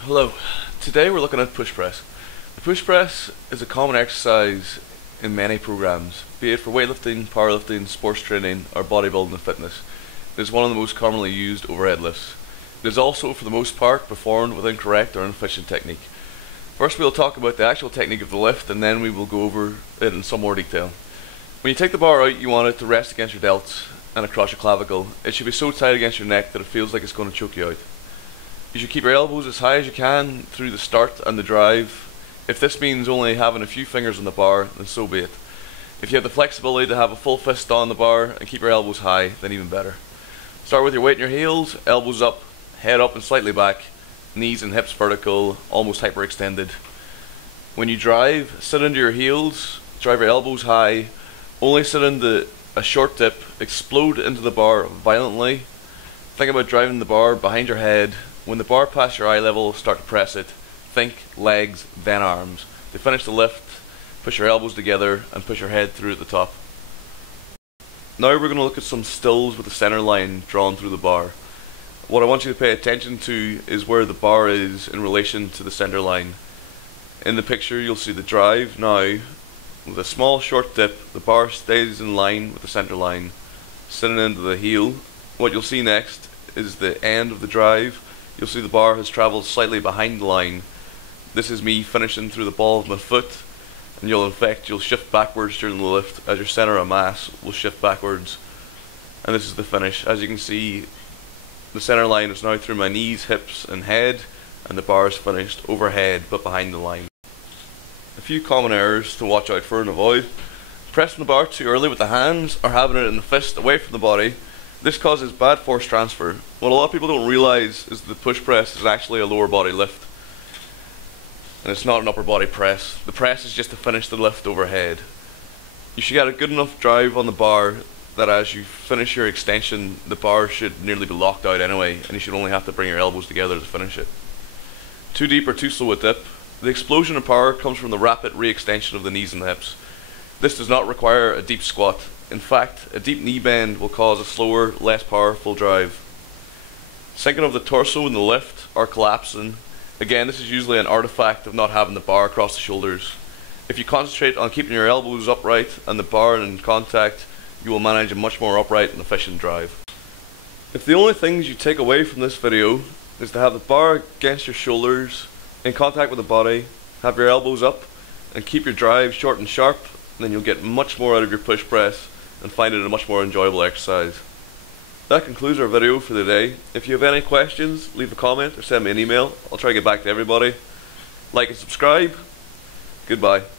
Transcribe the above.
Hello. Today we're looking at push press. The push press is a common exercise in many programs, be it for weightlifting, powerlifting, sports training, or bodybuilding and fitness. It is one of the most commonly used overhead lifts. It is also, for the most part, performed with incorrect or inefficient technique. First we'll talk about the actual technique of the lift, and then we will go over it in some more detail. When you take the bar out, you want it to rest against your delts and across your clavicle. It should be so tight against your neck that it feels like it's going to choke you out. You should keep your elbows as high as you can through the start and the drive. If this means only having a few fingers on the bar, then so be it. If you have the flexibility to have a full fist on the bar and keep your elbows high, then even better. Start with your weight in your heels, elbows up, head up and slightly back, knees and hips vertical, almost hyperextended. When you drive, sit into your heels, drive your elbows high, only sit into a short dip, explode into the bar violently. Think about driving the bar behind your head. When the bar passes your eye level, start to press it. Think legs, then arms. To finish the lift, push your elbows together and push your head through at the top. Now we're going to look at some stills with the center line drawn through the bar. What I want you to pay attention to is where the bar is in relation to the center line. In the picture you'll see the drive. Now, with a small short dip, the bar stays in line with the center line, sitting into the heel. What you'll see next is the end of the drive. You'll see the bar has travelled slightly behind the line. This is me finishing through the ball of my foot, and you'll shift backwards during the lift as your centre of mass will shift backwards. And this is the finish. As you can see, the centre line is now through my knees, hips and head, and the bar is finished overhead but behind the line. A few common errors to watch out for and avoid. Pressing the bar too early with the hands or having it in the fist away from the body. This causes bad force transfer. What a lot of people don't realise is the push press is actually a lower body lift, and it's not an upper body press. The press is just to finish the lift overhead. You should get a good enough drive on the bar that as you finish your extension, the bar should nearly be locked out anyway, and you should only have to bring your elbows together to finish it. Too deep or too slow a dip. The explosion of power comes from the rapid re-extension of the knees and the hips. This does not require a deep squat. In fact, a deep knee bend will cause a slower, less powerful drive. Sinking of the torso in the lift or collapsing. Again, this is usually an artifact of not having the bar across the shoulders. If you concentrate on keeping your elbows upright and the bar in contact, you will manage a much more upright and efficient drive. If the only things you take away from this video is to have the bar against your shoulders, in contact with the body, have your elbows up, and keep your drive short and sharp, then you'll get much more out of your push press and find it a much more enjoyable exercise. That concludes our video for today. If you have any questions, leave a comment or send me an email. I'll try to get back to everybody. Like and subscribe. Goodbye.